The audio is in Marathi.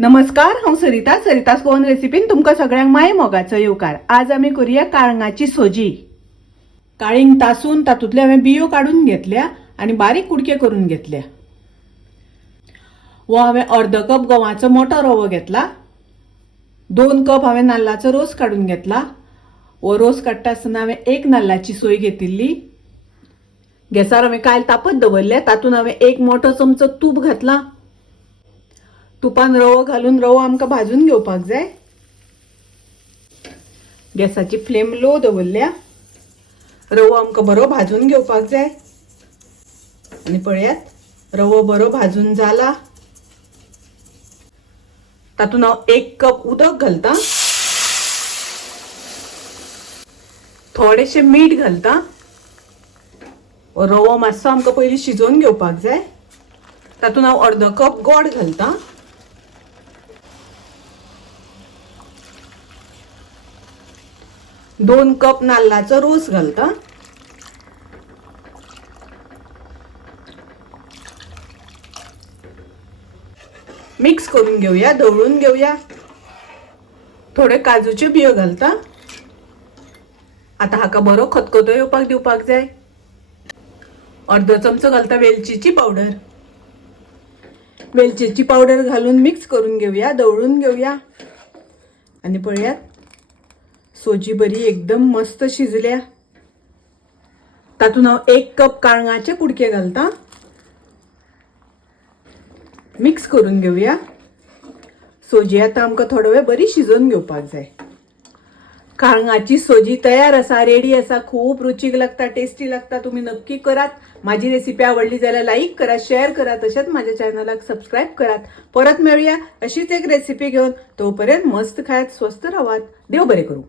नमस्कार, हांव सरितास गोवन रेसिपीन तुमकां सगळ्यांक माय मोगाचो येवकार। आज आमी करूया काळंगाची सोजी। काळींग तासून तातूंतले हांवें बियो काढून घेतल्या आनी बारीक कुडके करून घेतल्या। वो हांवें अर्द कप गव्हाचो मोठो रवो घेतला। 2 कप हांवें नाल्लाचो रोस काढून घेतला। वो रोस काडटा आसतना हांवें 1 नाल्लाची सोय घेतिल्ली। गॅसार हांवें कायल तापत दवरले, तातूंत हांवें 1 मोठो चमचो तूप घातला। तुपान रवो घालून रवो आमकां भाजून घेवपाक जाय। गॅसाची फ्लेम लो दवरल्या। रवो आमकां बरो भाजून घेवपाक जाय। आनी पळयात, रवो बरो भाजून जाला। तातूंत हांव 1 कप उदक घालता, थोडेशें मीठ घालता। रवो मातसो आमकां पयलीं शिजोवन घेवपाक जाय। तातूंत हांव अर्द कप गोड घालता। 2 कप नाल्लाचो रोस घालता। मिक्स करून घेऊया, ढवळून घेऊया। थोडे काजूचे बियो घालता। आता हाका बरो खतखतो येवपाक दिवपाक जाय। अर्धो चमचो घालता वेलचीची पावडर। वेलचीची पावडर घालून मिक्स करून घेऊया, ढवळून घेऊया। आणि पळयात, सोजी बरी एकदम मस्त शिजल्या। तातूंत हांव 1 कप काळंगाचे कुडके घालता। मिक्स करून घेऊया। सोजी आता आमकां थोडो वेळ बरी शिजोवन घेवपाक जाय। काळंगाची सोजी तयार आसा, रेडी आसा। खूप रुचीक लागता, टेस्टी लागता। तुम्ही नक्की करात। माझी रेसिपी आवडली जाल्यार लाईक करा, शेअर करा, तशेंच माझ्या चॅनलाक सबस्क्राईब करात। परत मेळूया अशीच एक रेसिपी घेऊन। तोपर्यंत मस्त खायत, स्वस्त राहात। देव बरे करू।